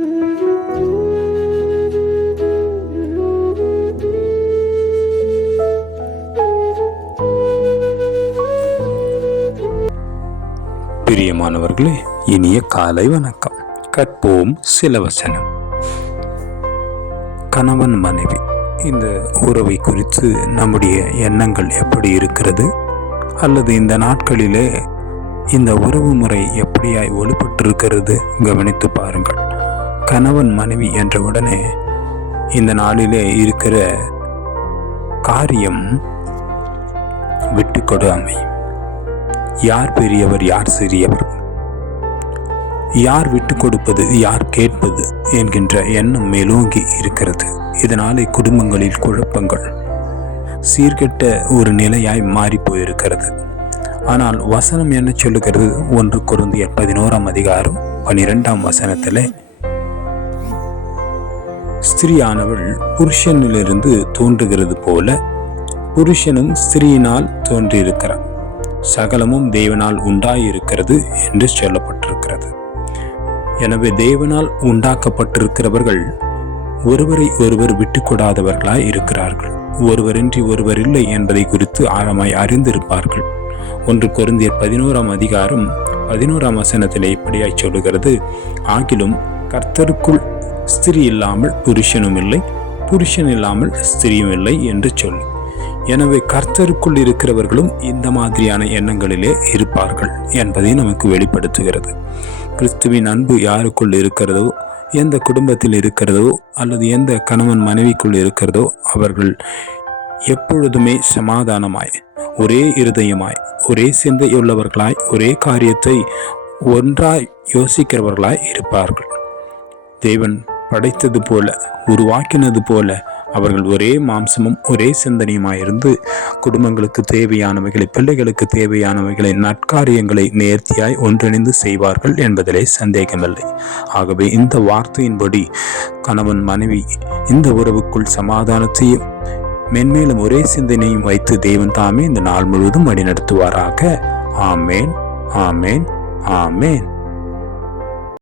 பிரியமானவர்களே, இனிய காலை வணக்கம். கற்போம் சில வசனம். கணவன் மனைவி இந்த உறவை குறித்து நம்முடைய எண்ணங்கள் எப்படி இருக்கிறது, அல்லது இந்த நாட்களிலே இந்த உறவு முறை எப்படியாய் ஒளிபட்டிருக்கிறது கவனித்து பாருங்கள். கணவன் மனைவி என்றவுடனே இந்த நாளிலே இருக்கிற காரியம் விட்டுக்கொடு அமையும். யார் பெரியவர், யார் சிறியவர், யார் விட்டு கொடுப்பது, யார் கேட்பது என்கின்ற எண்ணம் மேலோங்கி இருக்கிறது. இதனாலே குடும்பங்களில் குழப்பங்கள், சீர்கெட்ட ஒரு நிலையாய் மாறி போயிருக்கிறது. ஆனால் வசனம் என்ன சொல்லுகிறது? 1 கொரிந்தியர் 11:12 வசனத்திலே, ஸ்திரியானவள் புருஷனிலிருந்து தோன்றுகிறது போல புருஷனும் ஸ்திரியினால் தோன்றியிருக்கிறார், சகலமும் தேவனால் உண்டாயிருக்கிறது என்று சொல்லப்பட்டிருக்கிறது. எனவே தேவனால் உண்டாக்கப்பட்டிருக்கிறவர்கள் ஒருவரை ஒருவர் விட்டுக்கொடாதவர்களாய் இருக்கிறார்கள். ஒருவரின்றி ஒருவர் இல்லை என்பதை குறித்து ஆழமாய் அறிந்திருப்பார்கள். 1 கொரிந்தியர் 11 வசனத்திலே இப்படியாய் சொல்லுகிறது, ஆகிலும் கர்த்தருக்குள் ஸ்திரீ இல்லாமல் புருஷனும் இல்லை, புருஷன் இல்லாமல் ஸ்திரியும் இல்லை என்று சொல்லு. எனவே கர்த்தருக்குள் இருக்கிறவர்களும் இந்த மாதிரியான எண்ணங்களிலே இருப்பார்கள் என்பதை நமக்கு வெளிப்படுத்துகிறது. கிறிஸ்துவின் அன்பு யாருக்குள் இருக்கிறதோ, எந்த குடும்பத்தில் இருக்கிறதோ, அல்லது எந்த கணவன் மனைவிக்குள் இருக்கிறதோ, அவர்கள் எப்பொழுதுமே சமாதானமாய், ஒரே இருதயமாய், ஒரே சிந்தையுள்ளவர்களாய், ஒரே காரியத்தை ஒன்றாய் யோசிக்கிறவர்களாய் இருப்பார்கள். தேவன் படைத்தது போல, உருவாக்கினது போல அவர்கள் ஒரே மாம்சமும் ஒரே சிந்தனையுமாயிருந்து குடும்பங்களுக்கு தேவையானவைகளை, பிள்ளைகளுக்கு தேவையானவைகளை, நற்காரியங்களை நேர்த்தியாய் ஒன்றிணைந்து செய்வார்கள் என்பதிலே சந்தேகமில்லை. ஆகவே இந்த வார்த்தையின்படி கணவன் மனைவி இந்த உறவுக்குள் சமாதானத்தையும் மென்மேலும் ஒரே சிந்தனையும் வைத்து தேவன் தாமே இந்த நாள் முழுவதும் வழிநடத்துவாராக. ஆமேன், ஆமேன், ஆமேன்.